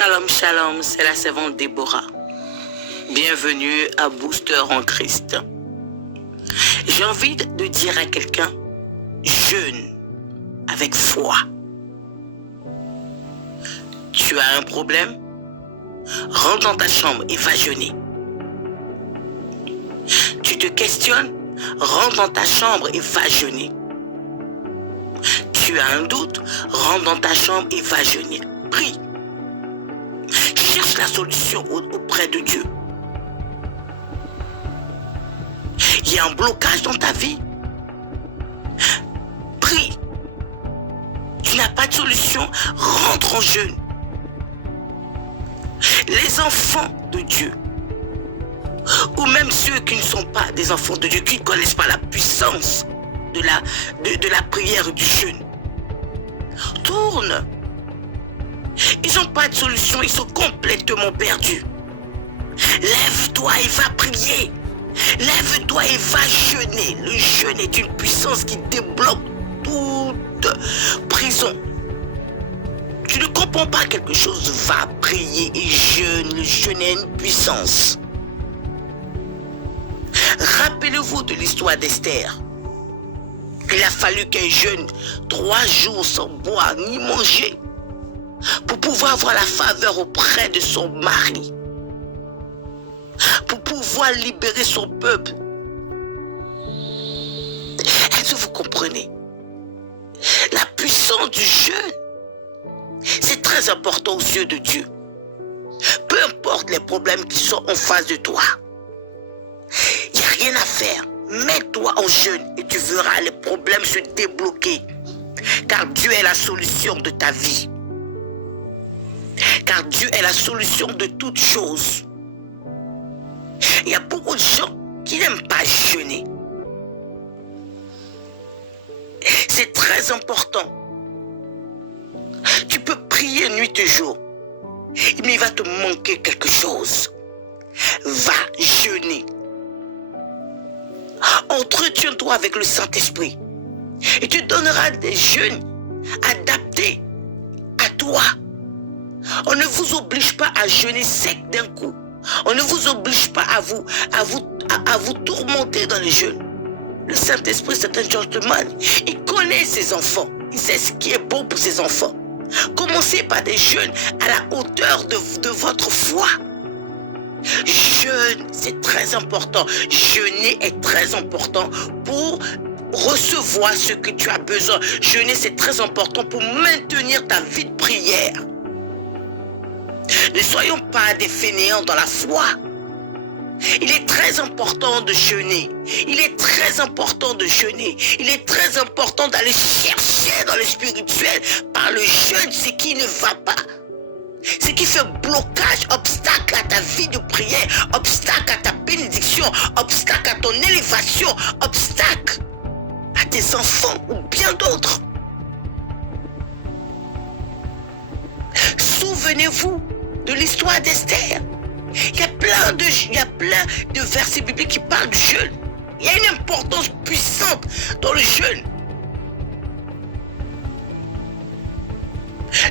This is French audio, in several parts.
Shalom, shalom, c'est la servante Déborah. Bienvenue à Booster en Christ. J'ai envie de dire à quelqu'un, jeûne avec foi. Tu as un problème? Rentre dans ta chambre et va jeûner. Tu te questionnes? Rentre dans ta chambre et va jeûner. Tu as un doute? Rentre dans ta chambre et va jeûner. Prie. Cherche la solution auprès de Dieu. Il y a un blocage dans ta vie. Prie. Tu n'as pas de solution, rentre en jeûne. Les enfants de Dieu, ou même ceux qui ne sont pas des enfants de Dieu, qui ne connaissent pas la puissance de la prière et du jeûne, tournent. Ils n'ont pas de solution, ils sont complètement perdus. Lève-toi et va prier. Lève-toi et va jeûner. Le jeûne est une puissance qui débloque toute prison. Tu ne comprends pas quelque chose, va prier et jeûne. Le jeûne est une puissance. Rappelez-vous de l'histoire d'Esther. Il a fallu qu'elle jeûne 3 jours sans boire ni manger pour pouvoir avoir la faveur auprès de son mari, pour pouvoir libérer son peuple. Est-ce que vous comprenez? La puissance du jeûne, c'est très important aux yeux de Dieu. Peu importe les problèmes qui sont en face de toi, il n'y a rien à faire. Mets-toi en jeûne et tu verras les problèmes se débloquer. Car Dieu est la solution de ta vie. Car Dieu est la solution de toutes choses. Il y a beaucoup de gens qui n'aiment pas jeûner. C'est très important. Tu peux prier nuit et jour, mais il va te manquer quelque chose. Va jeûner. Entretiens-toi avec le Saint-Esprit et tu donneras des jeûnes adaptés à toi. On ne vous oblige pas à jeûner sec d'un coup. On ne vous oblige pas à vous tourmenter dans les jeûnes. Le Saint-Esprit, c'est un gentleman. Il connaît ses enfants. Il sait ce qui est bon pour ses enfants. Commencez par des jeûnes à la hauteur de votre foi. Jeûne, c'est très important. Jeûner est très important pour recevoir ce que tu as besoin. Jeûner, c'est très important pour maintenir ta vie de prière. Ne soyons pas des fainéants dans la foi. Il est très important de jeûner. Il est très important de jeûner. Il est très important d'aller chercher dans le spirituel. Par le jeûne, ce qui ne va pas. Ce qui fait blocage, obstacle à ta vie de prière, obstacle à ta bénédiction, obstacle à ton élévation, obstacle à tes enfants ou bien d'autres. Souvenez-vous de l'histoire d'Esther. Il y a plein de versets bibliques qui parlent du jeûne. Il y a une importance puissante dans le jeûne.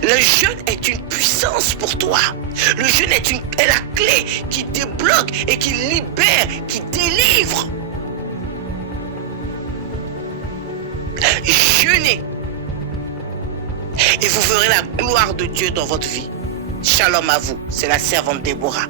Le jeûne est une puissance pour toi. Le jeûne est la clé qui débloque et qui libère, qui délivre. Jeûnez. Et vous verrez la gloire de Dieu dans votre vie. Shalom à vous, c'est la servante Déborah.